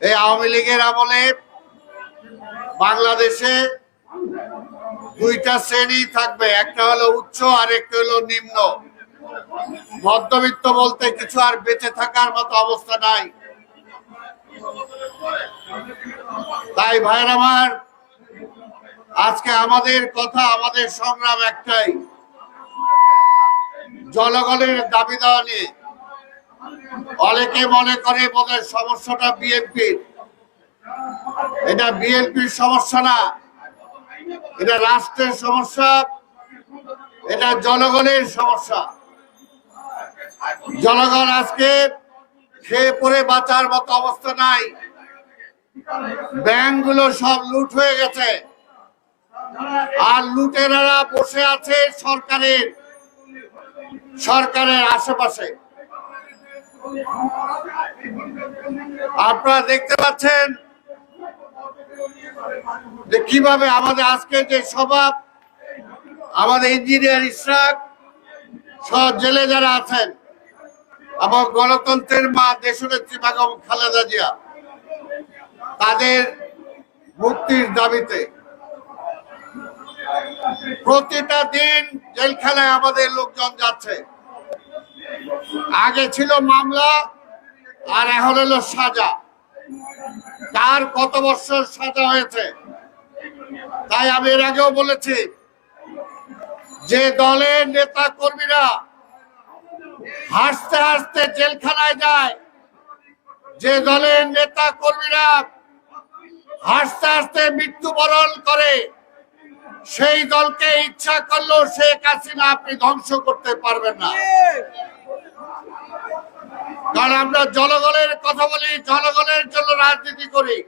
এই আওয়ামী লীগের আমলে বাংলাদেশে দুইটা শ্রেণী থাকবে, একটা হলো উচ্চ আর একটা হলো নিম্ন। মধ্যবিত্ত বলতে কিছু আর বেঁচে থাকার মতো অবস্থা নাই। তাই ভাইয়ের আমার, আজকে আমাদের কথা, আমাদের সংগ্রাম একটাই, জনগণের দাবি দেওয়া নিয়ে। অনেকে মনে করে বোধহয় সমস্যাটা বিএনপির। এটা বিএনপির সমস্যা না, এটা রাষ্ট্রের সমস্যা, এটা জনগণের সমস্যা। জনগণ আজকে খেয়ে পড়ে বাঁচার মতো অবস্থা নাই। ব্যাংকগুলো সব লুট হয়ে গেছে, আর লুটেরারা বসে আছে সরকারের আশেপাশে। আপনারা দেখতে পাচ্ছেন যে কিভাবে আমাদের আজকে যে সভা, আমাদের ইঞ্জিনিয়ার ইশরাক সহ জেলে যারা আছেন এবং গণতন্ত্রের মা দেশনেত্রী বেগম খালেদা জিয়া, তাদের মুক্তির দাবিতে প্রতিটা দিন জেলখানায় আমাদের লোকজন যাচ্ছে। আগে ছিল মামলা, আর এখন হলো সাজা। কার কত বছর সাজা হয়েছে? তাই আমি এর আগেও বলেছি, যে দলের নেতা কর্মীরা হাসতে হাসতে জেলখানায় যায়, যে দলের নেতা কর্মীরা হাসতে হাসতে মৃত্যুবরণ করে, সেই দলকে ইচ্ছা করলেও শেখ হাসিনা আপনি ধ্বংস করতে পারবেন না। কারণ আমরা জনগণের কথা বলি, জনগণের জন্য রাজনীতি করি।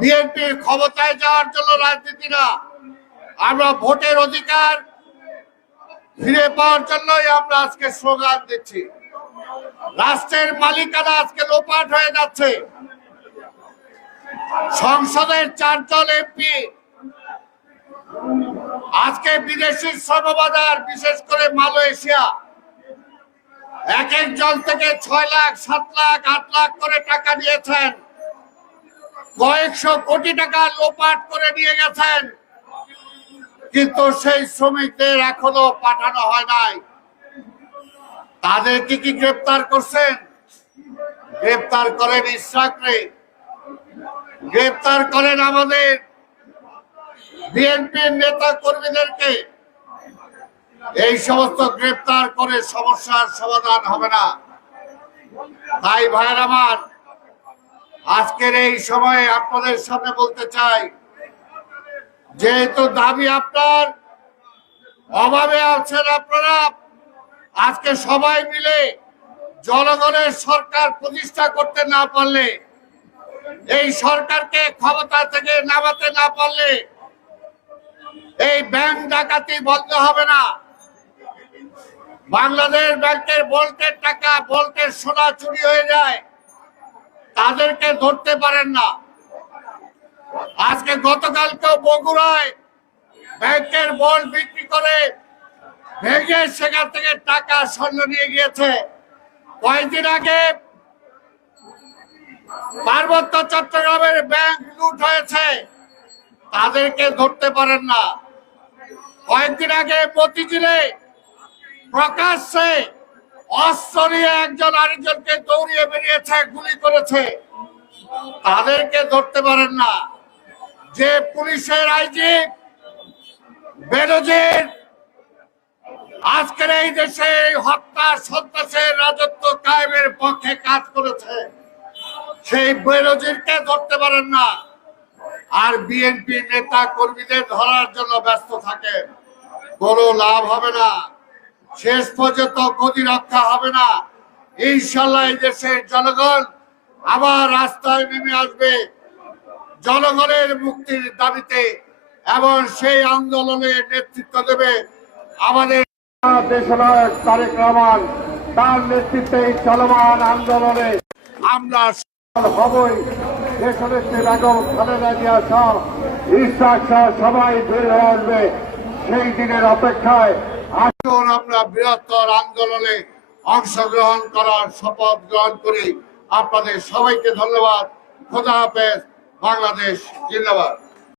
বিএনপির ক্ষমতায় যাওয়ার জন্য রাজনীতি না, আমরা ভোটের অধিকার ফিরে পাওয়ার জন্যই আমরা আজকে স্লোগান দিচ্ছি। রাষ্ট্রের মালিকানা আজকে লোপাট হয়ে যাচ্ছে। সংসদের 4 জন এমপি আজকে বিদেশি শ্রমবাজার, বিশেষ করে মালয়েশিয়া, এক একজন থেকে 6 লাখ, 7 লাখ, 8 লাখ করে টাকা নিয়েছেন। কয়েকশো কোটি টাকা লোপাট করে নিয়ে গেছেন, কিন্তু সেই শ্রমিকদের এখনো পাঠানো হয় নাই। তাদেরকে কি গ্রেপ্তার করছেন? গ্রেপ্তার করেন ইশরাকরে, গ্রেপ্তার করেন আমাদের বিএনপির নেতা কর্মীদেরকে। এই সমস্ত গ্রেপ্তার করে সমস্যার সমাধান হবে না। তাই ভাইয়ের আমার, আজকের এই সময়ে আপনাদের সামনে বলতে চাই, যেহেতু দাবি আপনার অভাবে আছেন, আপনারা আজকে সবাই মিলে জনগণের সরকার প্রতিষ্ঠা করতে না পারলে, এই সরকারকে ক্ষমতা থেকে নামাতে না পারলে এই ব্যাংক ডাকাতি বন্ধ হবে না। বাংলাদেশ ব্যাংকের ভোল্টের টাকা, ভোল্টের সোনা চুরি হয়ে যায়, তাদেরকে ধরতে পারেন না। আজকে গতকালকেও বগুড়ায় ব্যাংকের বল বিক্রি করে ভেঙে সেখান থেকে টাকা, স্বর্ণ নিয়ে গিয়েছে। কয়েকদিন আগে পার্বত্য চট্টগ্রামের ব্যাংক লুট হয়েছে, তাদেরকে ধরতে পারেন না। কয়েকদিন আগে মতিঝিলে প্রকাশ্যে অস্ত্র নিয়ে একজন আরেকজনকে দৌড়িয়ে বেরিয়েছে, গুলি করেছে, তাদেরকে ধরতে পারেন না। যে পুলিশের আইজি বেনজির আজকের এই দেশে হত্যা সন্ত্রাসের রাজত্ব কায়েমের পক্ষে কাজ করেছে, সেই বেনজিরকে ধরতে পারেন না। আর বিএনপি নেতা কর্মীদের ধরার জন্য ব্যস্ত থাকে, কোনো লাভ হবে না। শেষ পর্যন্ত গদি রক্ষা হবে না। ইনশাল্লাহ এই দেশের জনগণ আবার রাস্তায় নেমে আসবে জনগণের মুক্তির দাবিতে, এবং সেই আন্দোলনের নেতৃত্ব দেবে আমাদের দেশনায়ক তারেক রহমান। তার নেতৃত্বে এই চলমান আন্দোলনে আমরা হবই। দেশনেত্রী বেগম খালেদা জিয়া সহ ইশরাক সহ সবাই বের হয়ে আসবে। সেই দিনের অপেক্ষায় আসুন আমরা বৃহত্তর আন্দোলনে অংশগ্রহণ করার শপথ গ্রহণ করি। আপনাদের সবাইকে ধন্যবাদ। খোদা হাফেজ। বাংলাদেশ জিন্দাবাদ।